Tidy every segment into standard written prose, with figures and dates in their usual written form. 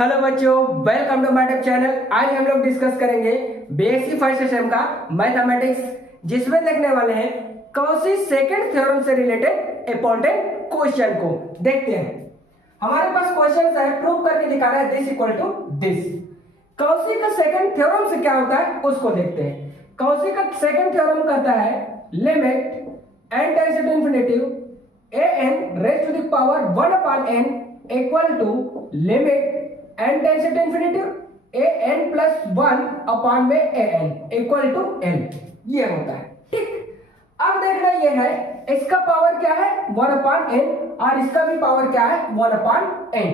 Hello बच्चों, welcome to my YouTube channel. आज हम लोग डिस्कस करेंगे बीएससी फर्स्ट सेम का मैथमेटिक्स, जिसमें देखने वाले हैं कॉची सेकंड थ्योरम से रिलेटेड इंपॉर्टेंट क्वेश्चन को। देखते हैं, हमारे पास क्वेश्चन है, प्रूव करके दिखाना है this equal to this. Cauchy का सेकंड थ्योरम से क्या होता है उसको देखते हैं। कॉची का सेकंड थ्योरम कहता है limit n tends to infinity an raise to the power 1 upon n equal to limit n tends to infinity an plus 1 upon में an इक्वल टू n। ये होता है, ठीक। अब देखना ये है, इसका पावर क्या है 1 अपॉन n और इसका भी पावर क्या है 1 अपॉन n।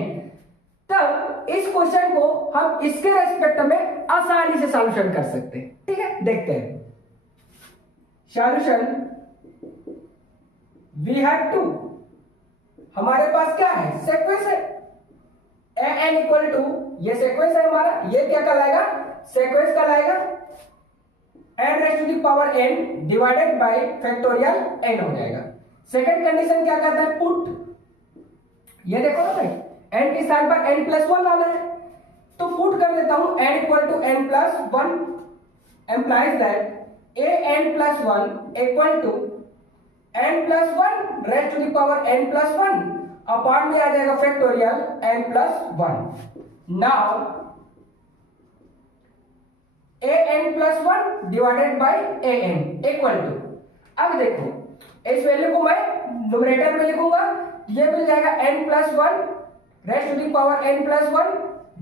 तब इस क्वेश्चन को हम इसके रेस्पेक्ट में आसानी से सॉल्यूशन कर सकते हैं, ठीक है। देखते हैं सॉल्यूशन। वी हैव टू, हमारे पास क्या है सीक्वेंस है an इक्वल टू, ये सीक्वेंस है हमारा, ये क्या कहलाएगा सीक्वेंस कहलाएगा n raise to the power n divided by factorial n हो जाएगा। सेकंड कंडीशन क्या कहता है पुट, ये देखो ना भाई, n के स्थान पर n प्लस 1 लाना है, तो पुट कर देता हूं n equal to n plus 1 implies that an plus 1 equal to n plus 1 raise to the power n plus 1 upon में आ जाएगा factorial n plus 1। Now an plus 1 divided by an equal to, अब देखो इस value को मैं numerator में लिखूंगा, ये मिल जाएगा n plus 1 raise to the power n plus 1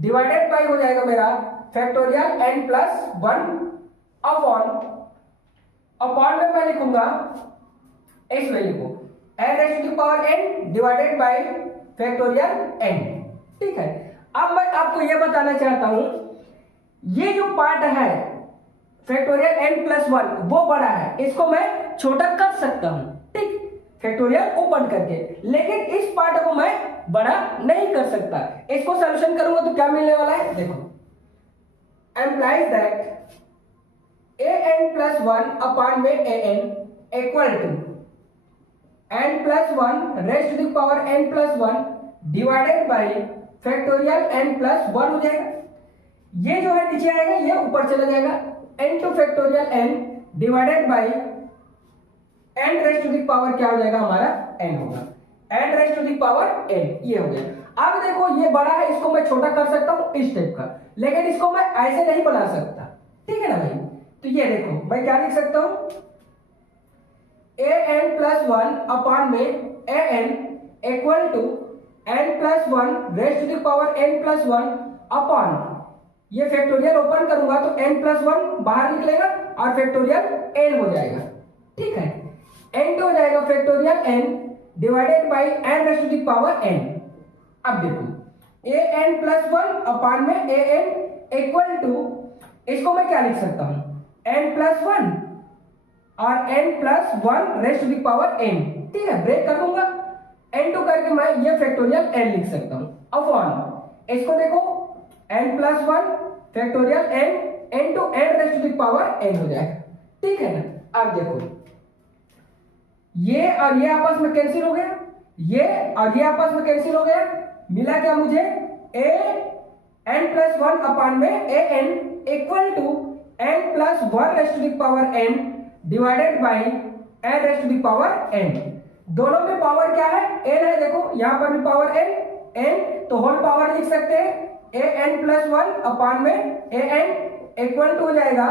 divided by हो जाएगा मेरा फैक्टोरियल n प्लस 1 अपॉन में मैं लिखूंगा इस वैल्यू को n raise to the power n divided by factorial n, ठीक है। अब मैं आपको यह बताना चाहता हूं, ये जो पार्ट है फैक्टोरियल n प्लस 1 वो बड़ा है, इसको मैं छोटा कर सकता हूं, ठीक, फैक्टोरियल ओपन करके, लेकिन इस पार्ट को मैं बड़ा नहीं कर सकता। इसको सॉल्यूशन करूंगा तो क्या मिलने वाला है, देखो implies that an plus 1 upon में an equal to n plus 1 raise to the power n plus 1 divided by factorial n plus 1 हो जाएगा। ये जो है नीचे आएगा, ये ऊपर चला जाएगा, n to factorial n divided by n raise to the power क्या हो जाएगा हमारा n होगा, n raise to the power n, ये हो गया। अब देखो ये बड़ा है, इसको मैं छोटा कर सकता हूं इस टाइप का, लेकिन इसको मैं ऐसे नहीं बना सकता, ठीक है ना भाई। तो ये देखो मैं क्या लिख सकता हूं an प्लस 1 अपॉन में an equal to n plus 1 raise to the power n plus 1 upon, ये फैक्टोरियल ओपन करूंगा तो n प्लस 1 बाहर निकलेगा और फैक्टोरियल n हो जाएगा, ठीक है। n तो हो जाएगा factorial n divided by n raise to the power n। अब देखो an प्लस 1 अपॉन में an इक्वल टू, इसको मैं क्या लिख सकता हूं n प्लस 1 और n plus 1 raise to the power n, ठीक है। ब्रेक कर दूंगा n2 करके मैं ये फैक्टोरियल n लिख सकता हूं अपॉन, इसको देखो n plus 1 factorial n into n raise to the power n हो जाएगा, ठीक है ना। अब देखो ये और ये आपस में कैंसिल हो गया, ये और ये आपस में कैंसिल हो गया, मिला क्या मुझे a n प्लस 1 अपॉन में an equal to n plus 1 raise to the power n divided by n raise to the power n। दोनों में पावर क्या है n है, देखो यहां पर भी पावर n तो होल पावर लिख सकते हैं an प्लस 1 अपॉन में an इक्वल टू हो जाएगा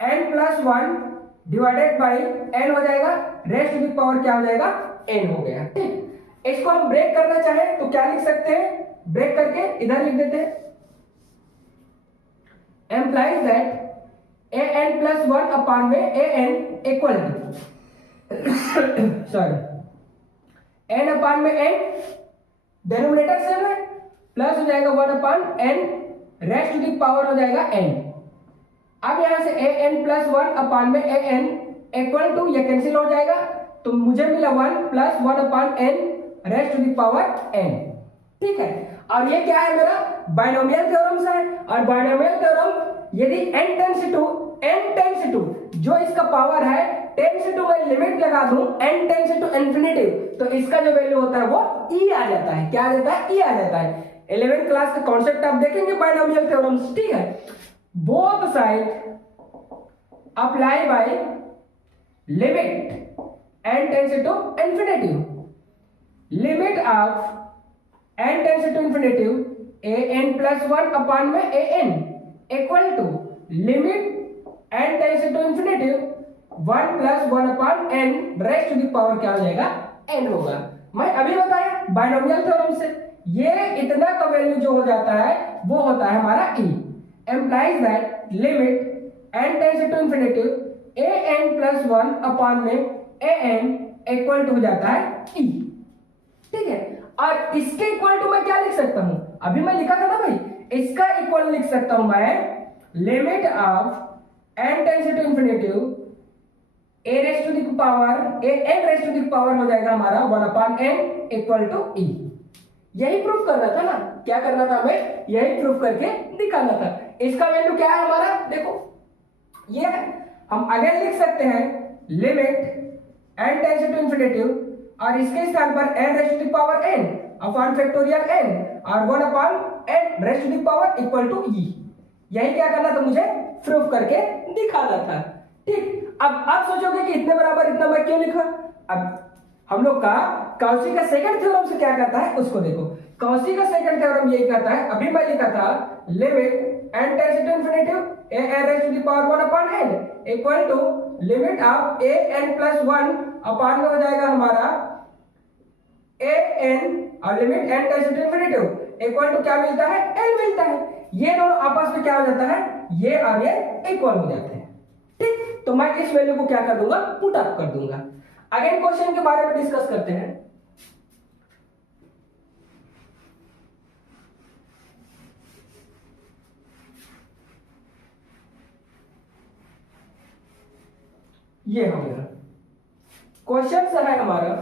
n plus 1 divided by n हो जाएगा रेज़ टू द पावर क्या हो जाएगा n हो गया, ठीक। इसको हम ब्रेक करना चाहे तो क्या लिख सकते हैं, ब्रेक करके इधर लिख देते हैं implies that an plus 1 upon में an equal to sorry n upon में n, डिनोमिनेटर सेम है, प्लस हो जाएगा 1 upon n raise to the power हो जाएगा n। अब यहां से an प्लस 1 अपॉन में an इक्वल टू, ये कैंसिल हो जाएगा तो मुझे मिला 1 plus 1 upon n raise to the power n, ठीक है। और ये क्या है मेरा बाइनोमियल थ्योरम है, और बाइनोमियल थ्योरम यदि n टेंड्स टू जो इसका पावर है 10 से 2 मैं लिमिट लगा दूं n टेंड्स टू इंफिनिटी, तो इसका जो वैल्यू होता है वो e आ जाता है, क्या आ जाता है e आ जाता है। 11th क्लास का कॉन्सेप्ट आप देखेंगे बायनोमियल थ्योरम्स, ठीक है। Both side apply by limit n tends to infinity, limit of n tends to infinity an plus 1 upon में an equal to limit n tends to infinity 1 plus 1 upon n raised to the power क्या हो जाएगा, n होगा। मैं अभी बताया binomial theorem से ये इतना का वैल्यू जो हो जाता है वो होता है हमारा e, implies that limit n tends to infinity an plus 1 upon में an इक्वल टू हो जाता है e, ठीक है। और इसके इक्वल टू मैं क्या लिख सकता हूं, अभी मैं लिखा था ना भाई, इसका इक्वल लिख सकता हूं मैं limit of n tends to infinity a raised to the power n raised to the power हो जाएगा हमारा 1 upon n equal to e। यही प्रूफ करना था ना, क्या करना था हमें, यही प्रूफ करके दिखाना था। इसका वैल्यू क्या है हमारा, देखो ये है। हम अगेन लिख सकते हैं limit n tends to infinity और इसके स्थान पर n raised to the power n upon factorial n और 1 upon n raised to the power equal to e। यही क्या करना था, मुझे प्रूफ करके दिखाना था, ठीक। अब आप सोचोगे कि इतने बराबर इतना मैं क्यों लिखा, अब हम लोग का कॉची का सेकंड थ्योरम से क्या करता है उसको देखो। कॉची का सेकंड थ्योरम यही करता है, अभी मैं लिखा था limit n tends to infinity a n raised to the power 1 upon n equal to limit of a n plus 1 upon में हो जाएगा हमारा a n और limit n tends to infinity equal to क्या मिलता है, n मिलता है। ये दोनों आपस में क्या हो जाता है, ये और ये इक्वल हो जाते हैं, ठीक। तो मैं इस वैल्यू को क्या कर दूंगा, पुट अप कर दूंगा। अगेन क्वेश्चन के बारे में डिस्कस करते हैं। ये हो गया क्वेश्चन से है हमारा,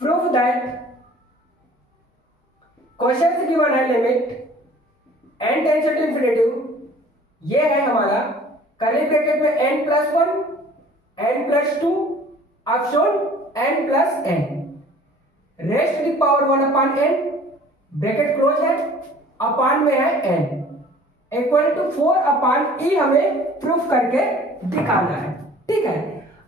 प्रूफ दैट क्वेश्चन से गिवन है limit n tends to infinity, ये है हमारा कर्ली ब्रैकेट में n प्लस 1 n प्लस 2 ऑप्शन n plus n raised to the power 1 upon n bracket close है, अपॉन में है n equal to 4 upon e हमें प्रूफ करके दिखाना है, ठीक है।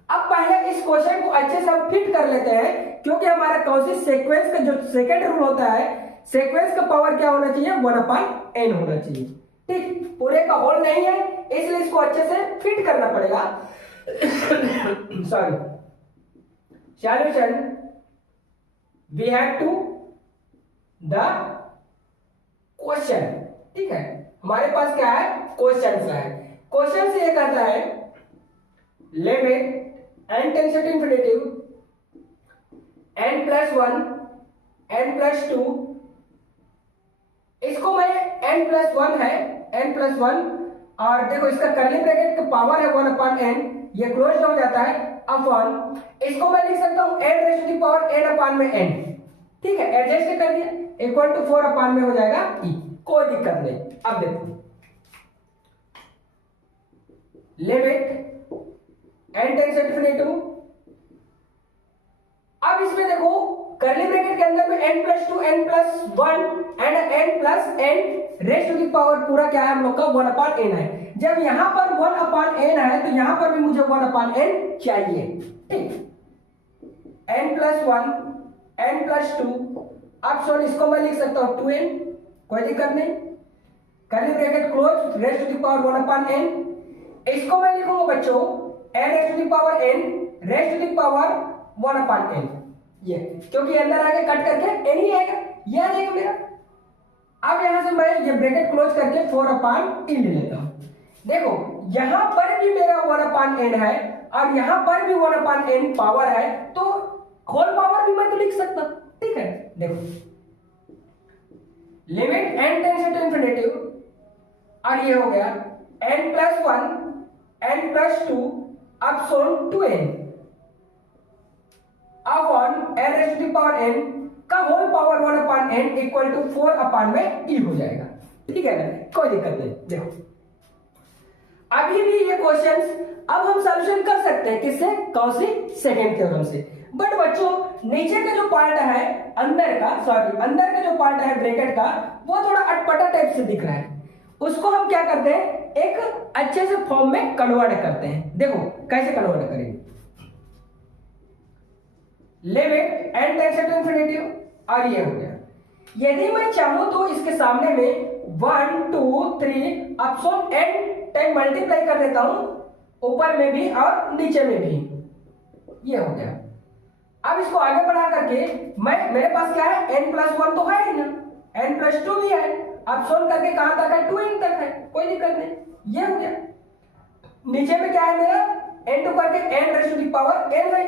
अब पहले इस क्वेश्चन को अच्छे से हम फिट कर लेते हैं, क्योंकि हमारा कॉची सीक्वेंस का जो सेकंड रूल होता है, सीक्वेंस का पावर क्या होना चाहिए, 1 अपॉन n होना चाहिए, ठीक। पूरे का होल नहीं है, इसलिए इसको अच्छे से फिट करना पड़ेगा। Sorry, solution we have to the question, ठीक है। हमारे पास क्या है, क्वेश्चन है। क्वेश्चन से ये कहता है limit n tends to infinity n plus 1 n plus 2, इसको मैं n प्लस 1 है n प्लस 1 और देखो इसका कर्ली ब्रैकेट का पावर है 1 अपॉन n, ये क्लोज हो जाता है अपॉन, इसको मैं लिख सकता हूं n raised to the power n upon में n, ठीक है। एडजस्ट कर दिया, इक्वल टू 4 अपॉन में हो जाएगा e, कोई दिक्कत नहीं। अब देखो limit n tends to infinity, अब इसमें देखो कर्ली ब्रैकेट के अंदर में n प्लस 2 n प्लस 1 एंड n plus n raised to the power पूरा क्या है हम लोग का 1 अपॉन n है। जब यहां पर 1 अपॉन n है तो यहां पर भी मुझे 1 अपॉन n चाहिए, ठीक। n प्लस 1 n प्लस 2 अब सॉरी इसको मैं लिख सकता हूं 2n, कोई दिक्कत नहीं। Curly bracket close raised to the power 1 upon n, इसको मैं लिखूंगा बच्चों n raised to the power n raised to the power 1 upon n, ये क्योंकि अंदर आके कट करके n ही आएगा, ये आएगा मेरा। अब यहां से मैं ये ब्रैकेट क्लोज करके 4 अपॉन e ले लेता हूं। देखो यहां पर भी मेरा 1 अपॉन n है और यहां पर भी 1 अपॉन n पावर है, तो होल पावर भी मैं तो लिख सकता, ठीक है। देखो limit n tends to infinity और ये हो गया n plus 1 n plus 2 upon 2n upon n raised to the power n का whole power 1 upon n equal to 4 upon में e हो जाएगा, ठीक है ना, कोई दिक्कत नहीं। देखो अभी भी ये क्वेश्चंस अब हम सॉल्यूशन कर सकते हैं किससे, कौन सी, सेकंड थ्योरम से। बट बच्चों नीचे का जो पार्ट है अंदर का जो पार्ट है ब्रैकेट का, वो थोड़ा अटपटा टाइप से दिख रहा है, उसको हम क्या करते हैं, एक अच्छे से फॉर्म में कन्वर्ट करते हैं। देखो कैसे कन्वर्ट करेंगे, limit n tends to infinity, और ये हो गया। यदि मैं चाहूं तो इसके सामने में 1 2 3 ऑप्शन n टाइम मल्टीप्लाई कर देता हूं, ऊपर में भी और नीचे में भी, ये हो गया। अब इसको आगे बढ़ा करके मेरे पास क्या है, n+1 तो है ना, n+2 भी है, अब सोल्व करके कहां तक है, 2n तक है, कोई दिक्कत नहीं, ये हो गया। नीचे में क्या है मेरा, n2 करके n⁻n है,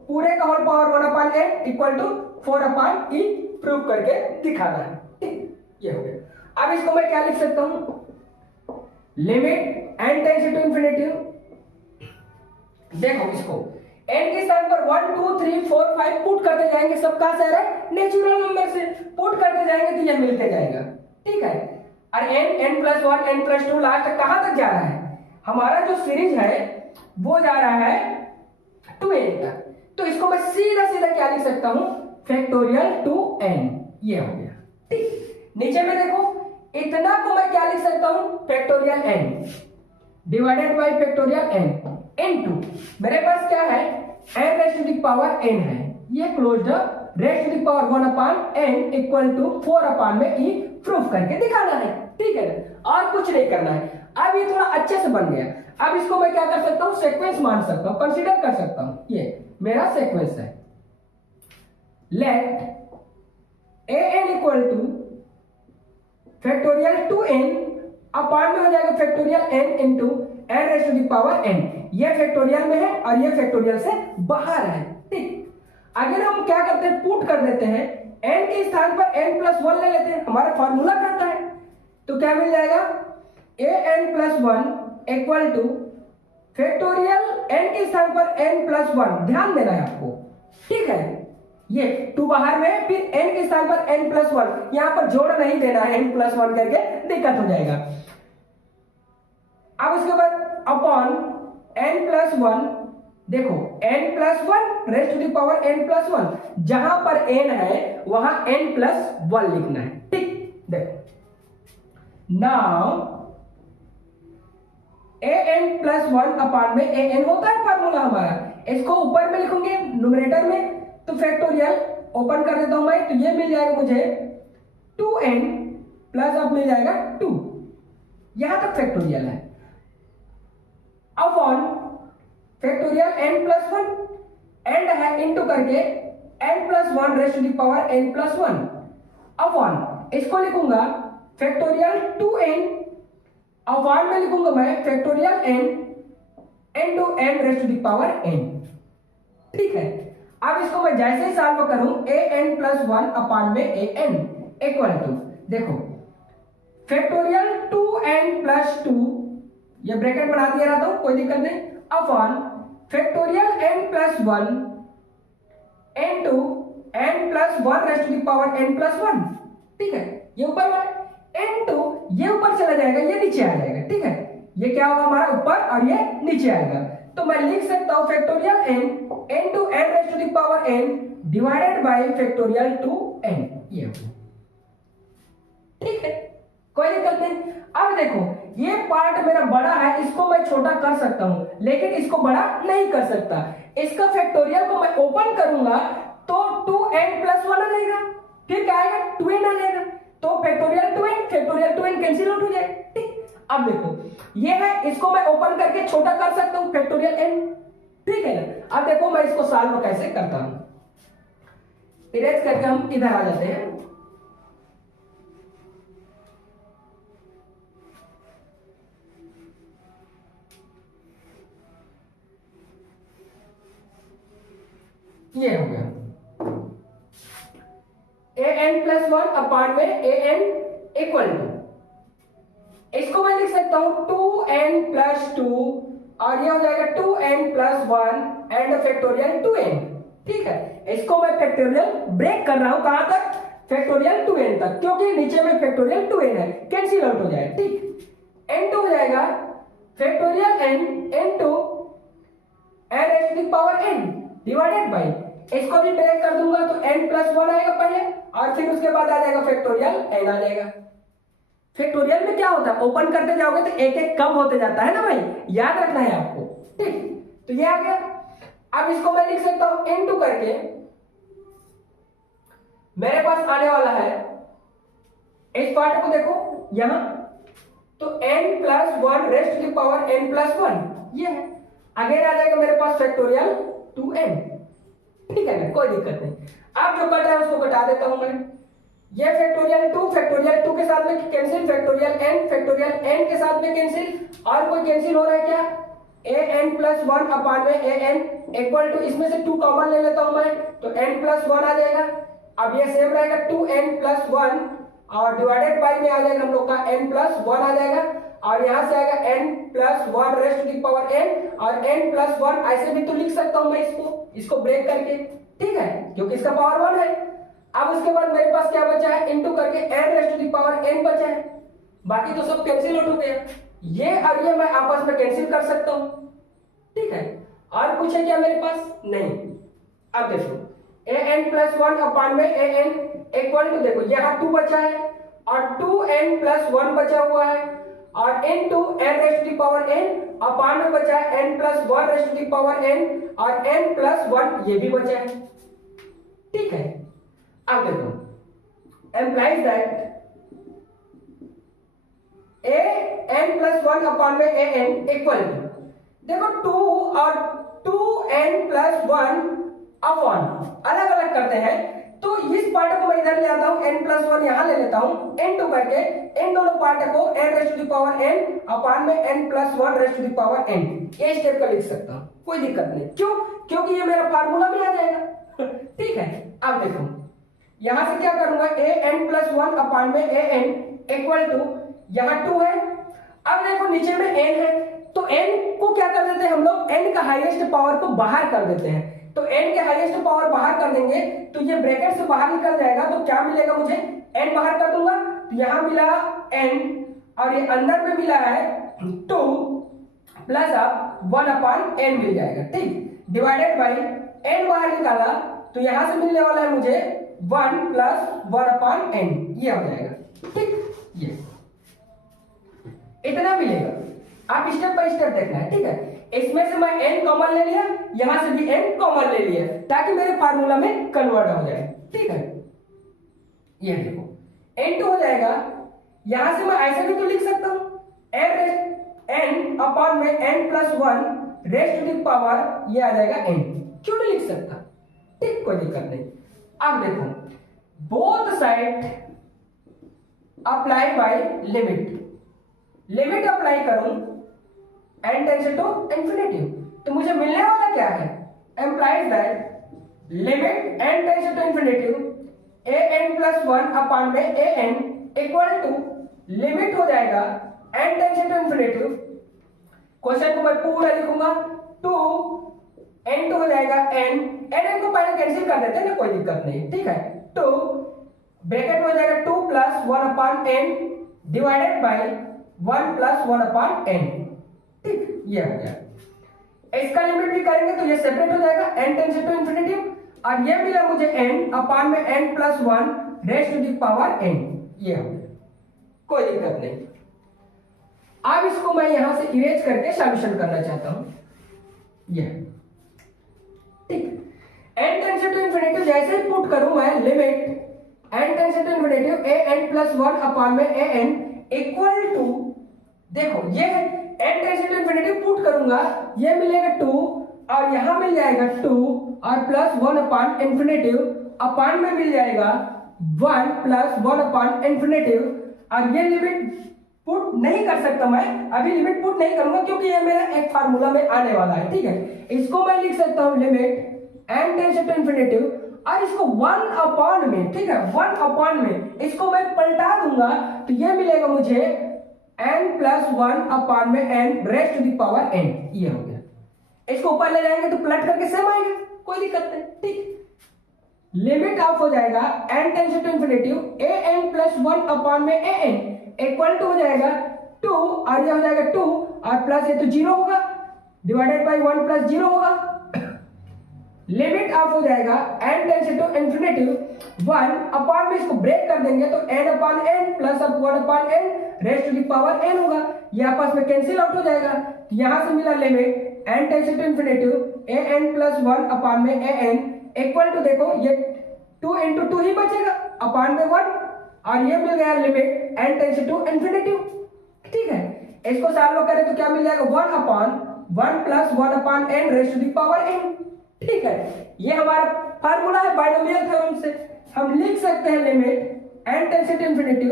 पूरे का whole power 1/n equal to 4/e prove करके दिखाना है, ठीक, ये हो गया। अब इसको मैं क्या लिख सकता हूं, limit n tends to infinity, देखो इसको n के स्थान पर 1 2 3 4 5 पुट करते जाएंगे, सब कहां से आ रहा है, नेचुरल नंबर से पुट करते जाएंगे तो ये मिलते जाएगा, ठीक है। और n+1 n+2 लास्ट कहां तक जा रहा है, हमारा जो सीरीज है वो जा रहा है 2n तक, तो इसको मैं सीधा सीधा क्या लिख सकता हूं, फैक्टोरियल 2n, ये हो गया, ठीक। नीचे में देखो इतना को मैं क्या लिख सकता हूं, factorial n divided by factorial n into मेरे पास क्या है, n⁻n है, ये closed r⁻1 n equal to 4 में e प्रूफ करके दिखाना है, ठीक है ना, और कुछ नहीं करना है। अब ये थोड़ा अच्छे से बन गया, अब इसको मैं क्या कर सकता हूं, सीक्वेंस मान सकता हूं, कंसीडर कर सकता हूं, ये मेरा सीक्वेंस है। Let an equal to factorial 2n upon में हो जाएगा फैक्टोरियल n इंटू n⁻n, ये फैक्टोरियल में है और ये फैक्टोरियल से बाहर है, ठीक। अगर हम क्या करते हैं, पुट कर देते हैं, n के स्थान पर n+1 ले लेते हैं, हमारा फॉर्मूला कहता है, तो क्या मिल जाएगा, an+1 equal to factorial n के स्थान पर n+1, ध्यान देना है आपको, ठीक है, ये 2 बाहर में, फिर n के स्थान पर n+1, यहां पर जोड़ नहीं देना है, n+1 करके दिक्कत हो जाएगा। अब उसके बाद अपॉन n+1, देखो n+1 जहां पर n है वहां n+1 लिखना है, ठीक। देखो नाउ an+1 अपान में an होता है फार्मूला हमारा, इसको ऊपर में लिखूंगे न्यूमरेटर में, तो फैक्टोरियल ओपन कर देता हूं मैं, तो ये मिल जाएगा मुझे 2n प्लस अब मिल जाएगा 2, यहां तक फैक्टोरियल है। अपॉन फैक्टोरियल n+1 एंड है इनटू करके n+1 n+1 अपॉन इसको लिखूंगा फैक्टोरियल 2n, अपॉन में लिखूंगा मैं फैक्टोरियल n इनटू n⁻n, ठीक है। अब इसको मैं जैसे ही सॉल्व करूं, an+1 अपॉन में an इक्वल टू, देखो फैक्टोरियल 2n+2, ये ब्रैकेट बना दिया रहा था, कोई दिक्कत नहीं, upon factorial n+1 into n+1 ठीक है, ये ऊपर वाला इनटू ये ऊपर चला जाएगा, ये नीचे आ जाएगा, ठीक है, ये क्या होगा हमारा ऊपर और ये नीचे आएगा, तो मैं लिख सकता हूं factorial n into n⁻n divided by factorial 2n, ये होगा, ठीक है, कोई दिक्कत नहीं। अब देखो ये पार्ट मेरा बड़ा है, इसको मैं छोटा कर सकता हूं, लेकिन इसको बड़ा नहीं कर सकता। इसका फैक्टोरियल को मैं ओपन करूंगा तो 2n+1 आ जाएगा, फिर क्या आएगा 2n आ जाएगा, तो फैक्टोरियल 2n कैंसिल आउट हो जाएगा, ठीक। अब देखो ये है, इसको मैं ओपन करके छोटा कर सकता हूं फैक्टोरियल n, ठीक है ना। अब देखो मैं इसको सॉल्व कैसे करता हूं, इरेज करके हम इधर आ जाते हैं। ये हो गया an+1 अपान में an इक्वल टू, इसको मैं लिख सकता हूं 2n+2 और ये हो जाएगा 2n+1 एंड फैक्टोरियल 2n, ठीक है। इसको मैं फैक्टोरियल ब्रेक कर रहा हूं, कहां तक, फैक्टोरियल 2n तक, क्योंकि नीचे में फैक्टोरियल 2n है, कैंसिल आउट हो जाएगा, ठीक। n2 हो जाएगा factorial n into n⁻n divided by इसको भी ब्रेक कर दूंगा तो n प्लस 1 आएगा पहले, और फिर उसके बाद आ जाएगा फैक्टोरियल n आ जाएगा। फैक्टोरियल में क्या होता है, ओपन करते जाओगे तो एक एक कम होते जाता है ना भाई, याद रखना है आपको, ठीक। तो ये आ गया। अब इसको मैं लिख सकता हूं इनटू करके, मेरे पास आने वाला है इस पार्ट को देखो यहां, तो n plus 1 raised to the power n plus 1 ये है। अगेन आ जाएगा मेरे पास फैक्टोरियल 2n, ठीक है ना, कोई दिक्कत नहीं। अब जो कट रहा है उसको घटा देता हूं मैं। ये फैक्टोरियल 2 के साथ में कैंसिल, फैक्टोरियल n के साथ में कैंसिल, और कोई कैंसिल हो रहा है क्या, an प्लस 1 अपान में an इक्वल टू, इसमें से 2 कॉमन ले लेता हूं मैं, तो n प्लस 1 आ जाएगा। अब ये सेम रहेगा 2n प्लस 1 और डिवाइडेड बाय में आ जाएगा हम लोग का n प्लस 1 आ जाएगा, और यहां से आएगा n plus 1 raised to the power n, और n प्लस 1 ऐसे भी तो लिख सकता हूं मैं इसको ब्रेक करके, ठीक है, क्योंकि इसका पावर 1 है। अब उसके बाद मेरे पास क्या बचा है, इनटू करके n raised to the power n बचा है, बाकी तो सब कैंसिल हो गया। ये और ये मैं आपस में कैंसिल कर सकता हूं, ठीक है। और कुछ है क्या मेरे पास, नहीं। अब देखो an प्लस 1 अपान में an इक्वल टू, देखो यहाँ 2 बचा है और 2n प्लस 1 बचा हुआ है, और into n raised to the power n upon में बचा है n plus 1 raised to the power n, और n प्लस 1 ये भी बचा है, ठीक है। अब देखो implies that an plus 1 upon में an इक्वल टू, देखो 2 और 2n प्लस 1 अपॉन अलग अलग करते हैं, तो इस पार्ट को मैं इधर ले आता हूं, n प्लस 1 यहां ले लेता हूं, n2 करके इन दोनों पार्ट को n raised to the power n upon में n plus 1 raised to the power n, ये स्टेप का लिख सकता हूं, कोई दिक्कत नहीं। क्यों, क्योंकि ये मेरा फार्मूला में आ जाएगा, ठीक है। अब देखो यहां से क्या करूंगा, an प्लस 1 अपान में an इक्वल टू, यहां 2 है, अब देखो नीचे में n है, तो n को क्या कर देते हैं हम लोग, n का हाईएस्ट पावर को बाहर कर देते हैं, तो n के हाईएस्ट पावर बाहर कर देंगे तो ये ब्रैकेट से बाहर निकल जाएगा, तो क्या मिलेगा मुझे, n बाहर कर दूंगा तो यहां मिला n, और ये अंदर में मिला है 2 प्लस अब 1 अपान n मिल जाएगा, ठीक, डिवाइडेड बाई n बाहर निकाला तो यहां से मिलने वाला है मुझे 1 प्लस 1 अपान n, ये हो जाएगा, ठीक। ये इतना मिलेगा, आप स्टेप बाय स्टेप देखना है, ठीक है। इसमें से मैं n कॉमन ले लिया, यहां से भी n कॉमन ले लिया, ताकि मेरे फार्मूला में कन्वर्ट हो जाए, ठीक है। ये देखो n2 हो जाएगा, यहां से मैं ऐसे भी तो लिख सकता हूं, n अपॉन में n plus 1 raised to the power, ये आ जाएगा n, क्यों नहीं लिख सकता, ठीक, कोई दिक्कत नहीं। अब देखो both side apply by limit apply करूं n टेंड्स टू इंफिनिटी, तो मुझे मिलने वाला क्या है, implies that limit n tends to infinity an plus 1 upon में an इक्वल टू, लिमिट हो जाएगा n tends to infinity, question को मैं पूरा लिखूंगा, 2 n2 हो जाएगा n को पहले कैंसिल कर देते हैं ना, कोई दिक्कत नहीं, ठीक है। 2 ब्रैकेट हो जाएगा 2 plus 1 upon n divided bye 1 plus 1 upon n, ठीक, ये हो गया। इसका लिमिट भी करेंगे तो ये सेपरेट हो जाएगा n टेंड्स टू इंफिनिटी, और ये मिला मुझे n अपान में n plus 1 raised to the power n, ये हो गया, कोई दिक्कत नहीं। अब इसको मैं यहां से इरेज करके सॉल्यूशन करना चाहता हूं, ये ठीक, n टेंड्स टू इंफिनिटी जैसे ही पुट करूं मैं limit n tends to infinity an plus 1 upon में an इक्वल टू, देखो ये n tends to infinity put करूंगा, ये मिलेगा 2 और यहां मिल जाएगा 2 और प्लस 1 अपान इंफिनिटी, अपान में मिल जाएगा 1 प्लस 1 अपान इंफिनिटी, और ये लिमिट पुट नहीं कर सकता मैं, अभी लिमिट पुट नहीं करूंगा क्योंकि ये मेरा एक फार्मूला में आने वाला है, ठीक है। इसको मैं लिख सकता हूं limit n tends to infinity, और इसको 1 अपॉन में, ठीक है, 1 अपॉन में इसको मैं पलटा दूंगा तो ये मिलेगा मुझे n प्लस 1 अपॉन में n raised to the power n, ये हो गया। इसको ऊपर ले जाएंगे तो पलट करके सेम आएगा, कोई दिक्कत नहीं, ठीक। लिमिट ऑफ हो जाएगा n tends to infinity an plus 1 upon में an इक्वल टू हो जाएगा 2, और ये हो जाएगा 2 और प्लस ये तो 0 होगा, डिवाइडेड बाय 1 प्लस 0 होगा, लिमिट ऑफ हो जाएगा n tends to infinity 1 upon में इसको ब्रेक कर देंगे तो n upon n plus 1 upon n raised to the power n होगा, ये आपस में कैंसिल आउट हो जाएगा। तो यहां से मिला limit n tends to infinity an plus 1 upon में an इक्वल टू देखो ये 2 into 2 ही बचेगा अपॉन में 1 और ये मिल गया limit n tends to infinity. ठीक है, इसको सॉल्व करें तो क्या मिल जाएगा 1 upon 1 plus 1 upon n raised to the power n। ठीक है, ये हमारा फार्मूला है बाइनोमियल थ्योरम से। हम लिख सकते हैं limit n tends to infinity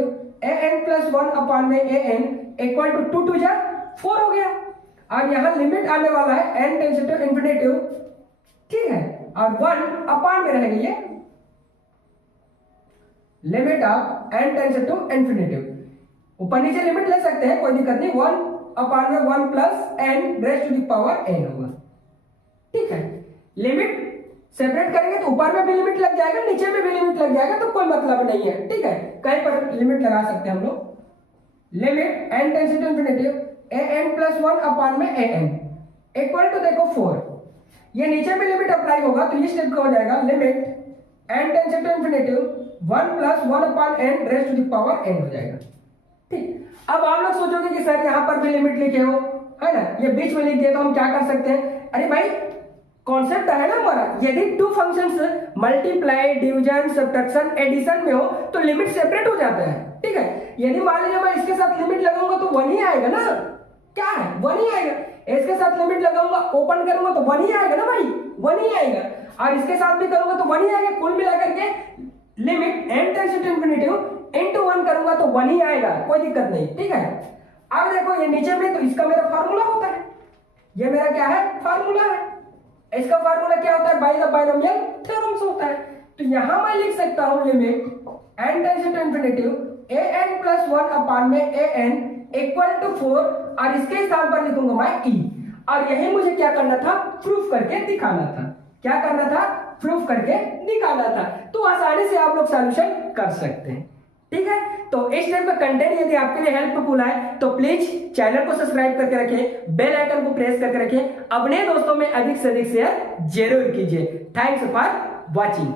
an plus 1 upon में an इक्वल टू 2 2 जा 4 हो गया और यहाँ लिमिट आने वाला है n टेंस टू इंफिनिटी। ठीक है, और 1 अपॉन में रहेगा ये limit of n tends to infinity. ऊपर नीचे लिमिट ले सकते हैं, कोई दिक्कत नहीं। 1 अपॉन में 1 plus n raised to the power n होगा। ठीक है, लिमिट सेपरेट करेंगे तो ऊपर में भी लिमिट लग जाएगा, नीचे में भी लिमिट लग जाएगा, तो कोई मतलब नहीं है। ठीक है, कहीं पर लिमिट लगा सकते हैं हम लोग। Limit n tends to infinity an plus 1 upon में an इक्वल टू देखो 4, ये नीचे में लिमिट अप्लाई होगा तो ये स्टेप का हो जाएगा limit n tends to infinity 1 plus 1 upon n raised to the power n हो जाएगा। ठीक, अब आप लोग सोचोगे कि सर यहाँ पर भी लिमिट लिखे हो, है ना, ये बीच में लिख दिया तो हम क्या कर सकते हैं। अरे भाई कॉन्सेप्ट है ना हमारा, यदि two functions multiply division subtraction addition में हो तो लिमिट सेपरेट हो जाता है। ठीक है, यदि मान लीजिए मैं इसके साथ लिमिट लगाऊंगा तो 1 ही आएगा ना, क्या है 1 ही आएगा। इसके साथ लिमिट लगाऊंगा ओपन करूंगा तो 1 ही आएगा ना भाई, 1 ही आएगा। और इसके साथ भी करूंगा तो 1 ही आएगा। कुल मिलाकर के limit n tends to infinity into 1 करूंगा तो 1 ही आएगा, कोई दिक्कत नहीं। ठीक है, अब देखो ये नीचे में तो इसका मेरा फार्मूला होता है, ये मेरा क्या है फार्मूला है। इसका फार्मूला क्या होता है, बाय द बाइनोमियल थ्योरम से होता है। तो यहां मैं लिख सकता हूं limit n tends to infinity an plus 1 upon में an इक्वल टू 4 और इसके स्थान पर लिखूंगा मैं e। और यही मुझे क्या करना था, प्रूफ करके दिखाना था। क्या करना था, प्रूफ करके दिखाना था। तो आसानी से आप लोग सॉल्यूशन कर सकते हैं। ठीक है, तो इस टाइप का कंटेंट यदि आपके लिए हेल्पफुल है तो प्लीज चैनल को सब्सक्राइब करके रखें, बेल आइकन को प्रेस करके रखें, अपने दोस्तों में अधिक से अधिक शेयर जरूर कीजिए। Thanks for watching.